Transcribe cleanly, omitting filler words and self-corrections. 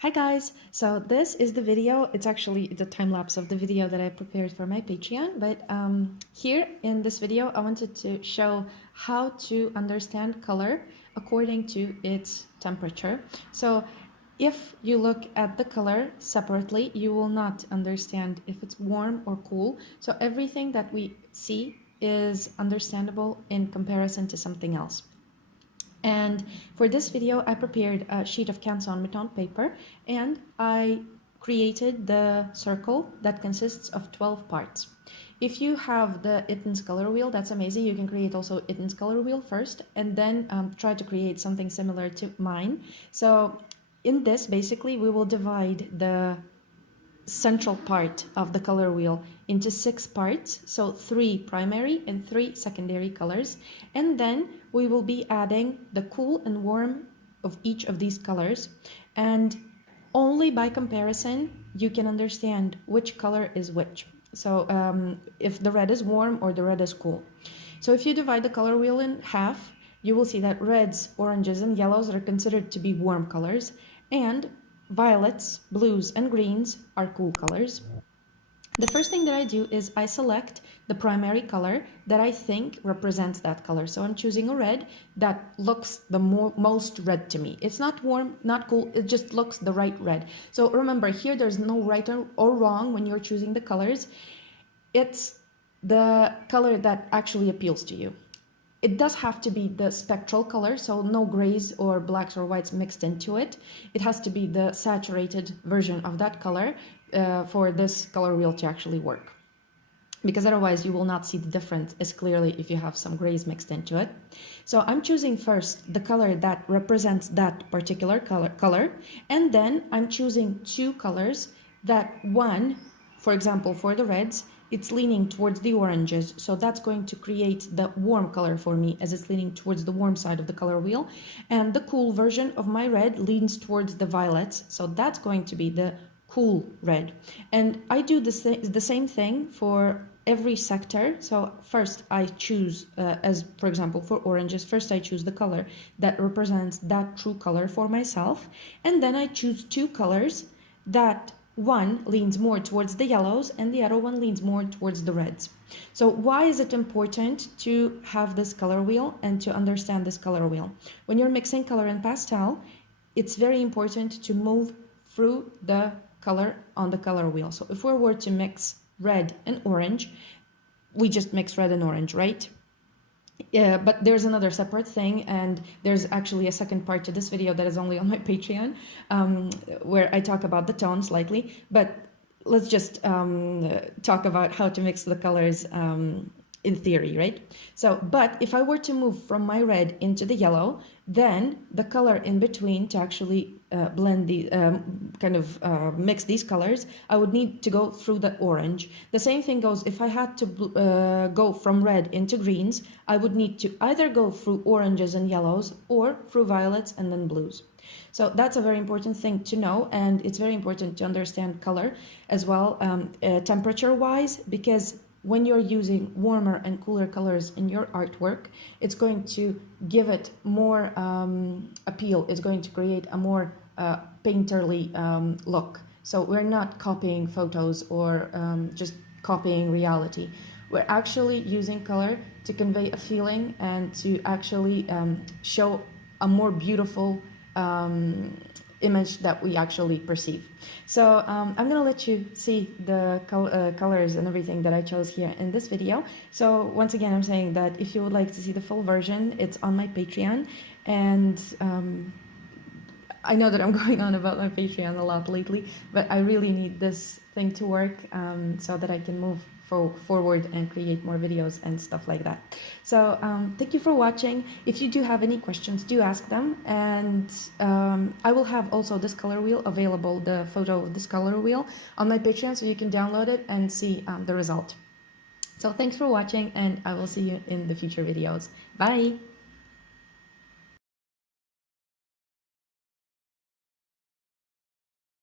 Hi guys, so this is the video. It's actually the time lapse of the video that I prepared for my Patreon, but here in this video I wanted to show how to understand color according to its temperature. So if you look at the color separately, you will not understand if it's warm or cool. So everything that we see is understandable in comparison to something else. And for this video, I prepared a sheet of Canson Mouton paper and I created the circle that consists of 12 parts. If you have the Itten's color wheel, that's amazing. You can create also Itten's color wheel first and then try to create something similar to mine. So in this, basically, we will divide the central part of the color wheel into 6 parts, so 3 primary and 3 secondary colors, and then we will be adding the cool and warm of each of these colors, and only by comparison you can understand which color is which. So if the red is warm or the red is cool. So if you divide the color wheel in half, you will see that reds, oranges, and yellows are considered to be warm colors, and violets, blues, and greens are cool colors. The first thing that I do is I select the primary color that I think represents that color. So I'm choosing a red that looks the most red to me. It's not warm, not cool, it just looks the right red. So remember, here there's no right or wrong when you're choosing the colors. It's the color that actually appeals to you. It does have to be the spectral color, so no grays or blacks or whites mixed into it. It has to be the saturated version of that color for this color wheel to actually work. Because otherwise you will not see the difference as clearly if you have some grays mixed into it. So I'm choosing first the color that represents that particular color, and then I'm choosing 2 colors that, one, for example, for the reds, it's leaning towards the oranges, so that's going to create the warm color for me as it's leaning towards the warm side of the color wheel, and the cool version of my red leans towards the violets, so that's going to be the cool red. And I do the same thing for every sector. So first I choose, as for example for oranges, first I choose the color that represents that true color for myself, and then I choose 2 colors that one leans more towards the yellows and the other one leans more towards the reds. So why is it important to have this color wheel and to understand this color wheel? When you're mixing color and pastel, it's very important to move through the color on the color wheel. So if we were to mix red and orange, we just mix red and orange, right? Yeah, but there's another separate thing, and there's actually a second part to this video that is only on my Patreon, where I talk about the tones slightly, but let's just talk about how to mix the colors in theory, right? So, but if I were to move from my red into the yellow, then the color in between to actually blend the mix these colors, I would need to go through the orange. The same thing goes if I had to go from red into greens, I would need to either go through oranges and yellows or through violets and then blues. So that's a very important thing to know, and it's very important to understand color as well, temperature wise, because when you're using warmer and cooler colors in your artwork, it's going to give it more appeal. It's going to create a more painterly look. So we're not copying photos or just copying reality. We're actually using color to convey a feeling and to actually show a more beautiful image that we actually perceive. So I'm gonna let you see the colors and everything that I chose here in this video. So once again, I'm saying that if you would like to see the full version, it's on my Patreon, and I know that I'm going on about my Patreon a lot lately, but I really need this thing to work so that I can move forward and create more videos and stuff like that. So thank you for watching. If you do have any questions, do ask them, and I will have also this color wheel available, the photo of this color wheel, on my Patreon, so you can download it and see the result. So thanks for watching, and I will see you in the future videos. Bye!